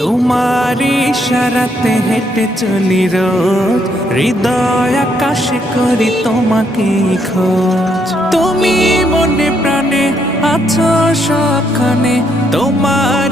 তোমার ইশারাতে হেঁটে চলি রোজ, হৃদয় আকাশে করি তোমাকে খোঁজ। তুমি মনে প্রাণে আছো সবখানে, তোমার